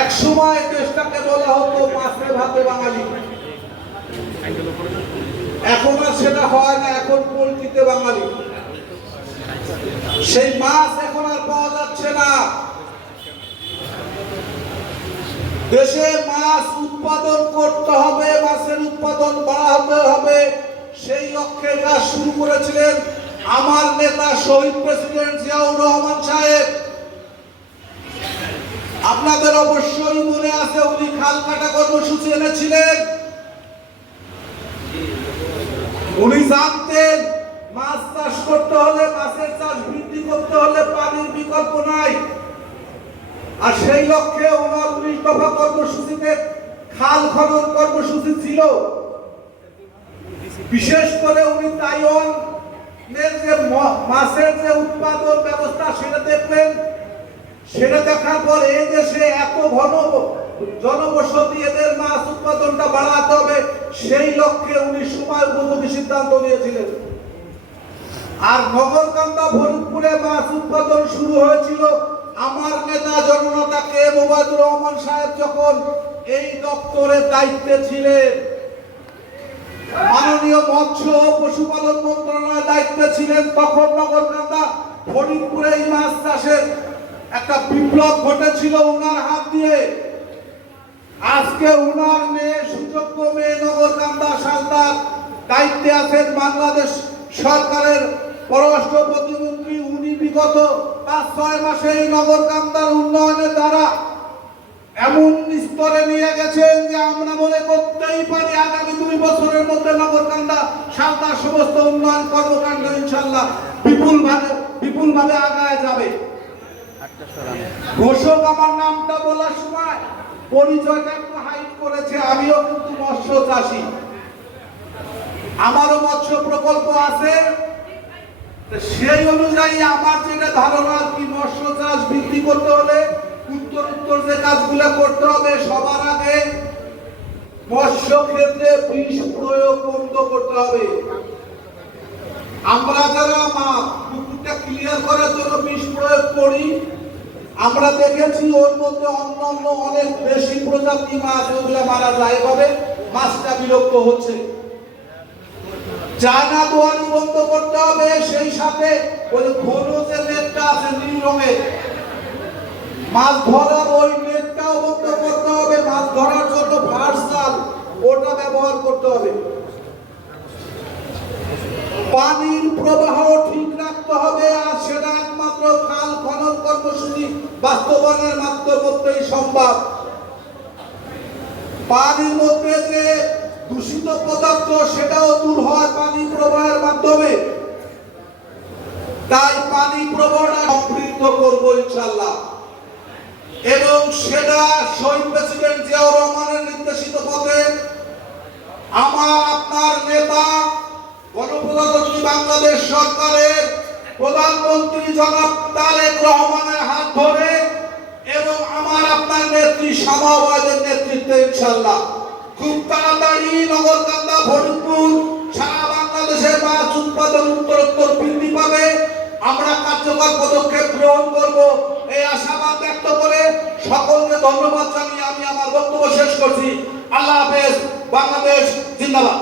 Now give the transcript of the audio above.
এক সময় দেশটাকে বলা হতো মাছে ভাতে বাঙালি, এখন আর সেটা হয় না, এখন পোলট্রিতে বাঙালি। সেই মাছ এখন আর পাওয়া যাচ্ছে না। দেশে মাছ উৎপাদন করতে হবে, মাছের উৎপাদন বাড়াতে হবে, সেই লক্ষ্যে কাজ শুরু করেছিলেন আমার নেতা শহীদ প্রেসিডেন্ট জিয়াউর রহমান সাহেব। আপনাদের অবশ্যই মনে আছে উনি খাল কাটা কর্মসূচি এনেছিলেন। উনি জানতেন মাছ চাষ করতে হলে, মাছের চাষ বৃদ্ধি করতে হলে পানির বিকল্প নাই। আর সেই লক্ষ্যে ওনার 19 দফা কর্মসূচিতে খাল খনন কর্মসূচি ছিল। বিশেষ করে উনি তাইওয়ানের যে মাছের যে উৎপাদন ব্যবস্থা সেটা দেখলেন। সেটা দেখার পর এই দেশে এত ঘন জনবসতি, এদের মাছ উৎপাদনটা বাড়াতে হবে, সেই লক্ষ্যে উনি সময় উপযোগী সিদ্ধান্ত নিয়েছিলেন। আর নগরকান্দা ফরিদপুরে মাছ উৎপাদন শুরু হয়েছিল আমার নেতা জননেতা কে এম ওবায়দুর রহমান সাহেব যখন এই দপ্তরের দায়িত্বে ছিলেন। মাননীয় মৎস্য ও পশুপালন মন্ত্রণালয়ের দায়িত্বে ছিলেন, তখন নগরকান্দা ফরিদপুরে এই মাছ চাষের একটা বিপ্লব ঘটেছিল ওনার হাত দিয়ে। আজকে ওনার মেয়ে, সুযোগ্য মেয়ে নগরকান্দা সালদার দায়িত্বে আছেন বাংলাদেশ সরকারের পররাষ্ট্র প্রতিমন্ত্রী। উনি বিগত 5-6 মাসে এই নগরকান্দার উন্নয়নের দ্বারা এমন স্তরে নিয়ে গেছেন যে আমরা মনে করতেই পারি আগামী 2 বছরের মধ্যে নগরকান্দা সালদার সমস্ত উন্নয়ন কর্মকাণ্ড ইনশাআল্লাহ বিপুলভাবে আগায় যাবে। ঘোষক আমার নামটা বলার সময় পরিচয়টা একটু হাইড করেছে। আমিও কিন্তু মৎস্য চাষী, আমারও মৎস্য প্রকল্প আছে। সেই অনুযায়ী আমার যেটা ধারণা কি, মৎস্য চাষ বৃদ্ধি করতে হলে উত্তর যে কাজগুলো করতে হবে, সবার আগে মৎস্য ক্ষেত্রে বিষ প্রয়োগ বন্ধ করতে হবে। আমরা যারা পুকুরটা ক্লিয়ার করার জন্য বিষ প্রয়োগ করি, আমরা দেখেছি ওর মধ্যে অন্যান্য অনেক বেশি প্রজাতি মাছ ওগুলো মারা যায়, এভাবে মাছটা বিলুপ্ত হচ্ছে। চায়না দোয়ানি বন্ধ করতে হবে, সেই সাথে ওই ঘন যে নেটটা আছে নীল রঙের মাছ ধরার, ওই নেটটাও বন্ধ করতে হবে। মাছ ধরার জন্য ভার জাল ওটা ব্যবহার করতে হবে। পানির প্রবাহ ঠিক রাখতে হবে, আর সেটা একমাত্র খাল খনন কর্মসূচি বাস্তবায়নের মাধ্যমেই সম্ভব। পানির মধ্যে যে দূষিত পদার্থ সেটাও দূর হয় পানি প্রবাহের মাধ্যমে। তাই পানি প্রবাহটা সমৃদ্ধ করবো ইনশাআল্লাহ, এবং সেটা শহীদ প্রেসিডেন্ট জিয়াউর রহমানের নির্দেশিত পথে আমার আপনার নেতা গণপ্রজাতন্ত্রী বাংলাদেশ সরকারের প্রধানমন্ত্রী জনাব তারেক রহমানের হাত ধরে এবং আমার আপনার নেত্রী শামা ওয়াজেদের নেতৃত্বে ইনশাআল্লাহ খুব তাড়াতাড়ি নগরকান্দা ফরিদপুর সারা বাংলাদেশে মাছ উৎপাদন উত্তরোত্তর বৃদ্ধি পাবে। আমরা কার্যকর পদক্ষেপ গ্রহণ করব, এই আশাবাদ ব্যক্ত করে সকলকে ধন্যবাদ জানিয়ে আমি আমার বক্তব্য শেষ করছি। আল্লাহ হাফেজ। বাংলাদেশ জিন্দাবাদ।